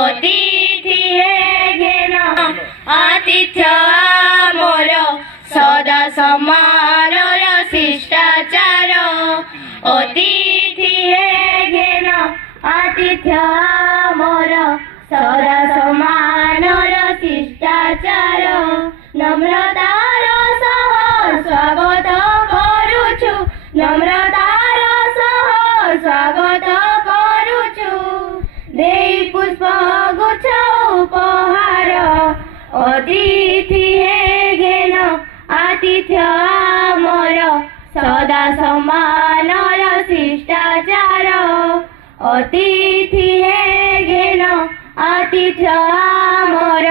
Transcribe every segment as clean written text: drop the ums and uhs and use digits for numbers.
अतिथि हे घेन आतिथ्य आमर सदा सम्मान शिष्टाचार अतिथि हे घेन आतिथ्य आमर सदा सम्मान शिष्टाचार नम्रतार सह स्वागत करुछु नम्रतार सह स्वागत करुछु देई पुष्प गुच्छ उपहार अतिथि हे घेन आतिथ्य आमर सदा सम्मान शिष्टाचार अतिथि हे घेन आतिथ्य आमर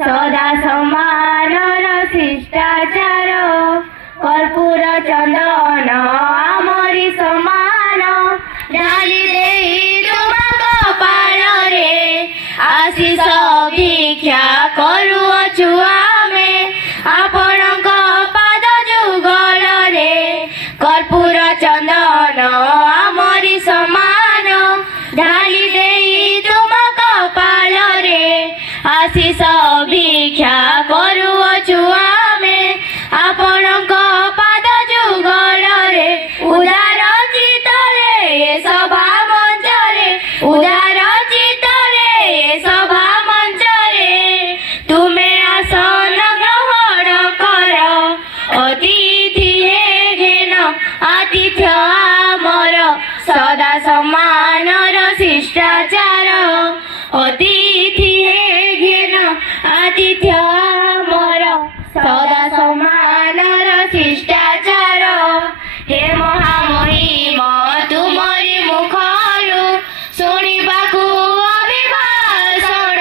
सदा सम्मान शिष्टाचार कर्पूर चंदन आमरी समान डाली देई तुमा कपाल रे आशीष भिक्षा करुअछु आमे आपणक पाद जुगल रे कर्पूर चंदन आमरी समान डाली देई तुमा कपाल रे आशीष भिक्षा करुअछु आमे आपणक पाद जुगल रे उदार चित्तरे सभा मंच रे उदार चित्तरे सभा मंच रे तुमे आसन ग्रहण कर अतिथि हे घेन आतिथ्य आमर सदा सम्मान शिष्टाचार अतिथि हे घेन आतिथ्य आमर सदा सम्मान शिष्टाचार हे महामहिम तुमरी मुखरु शुणिबाकु अभिभाषण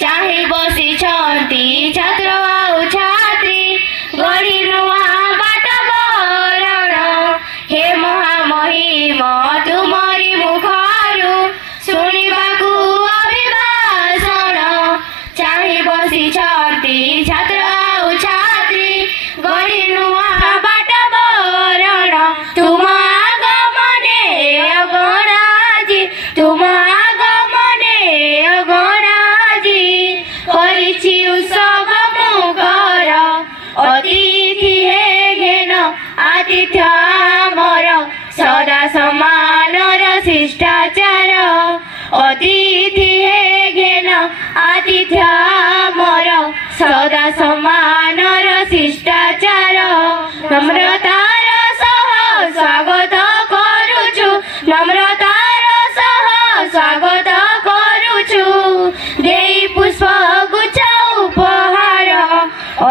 चाहि बसिछन्ति छात्र आउ छात्री गढी नुआ बाट बरण हे महामहिम तुमरी मुखरु शुणिबाकु अभिभाषण चाहि बसिछन्ति छात्र आउ छात्री गढी नुआ बाट बरण तुम आगमने अगणाजी तुम आगमने अगणाजी करिछि उत्सव मुखर अतिथि हे घेन आतिथ्य आमर सदा सम्मान शिष्टाचार अतिथि हे घेन आतिथ्य आमर सदा सम्मान शिष्टाचार नम्रतार सह स्वागत करुछु नम्रतार सह स्वागत करुछु देई पुष्प गुच्छ उपहार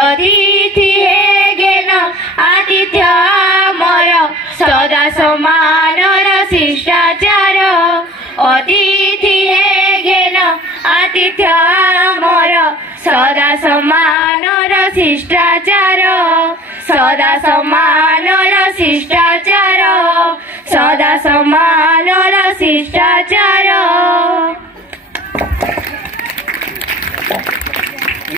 अतिथि हे घेन आतिथ्य आमर सदा सम्मान शिष्टाचार अतिथि हे घेन आतिथ्य आमर सदा सम्मान शिष्टाचार सदा सम्मान शिष्टाचार।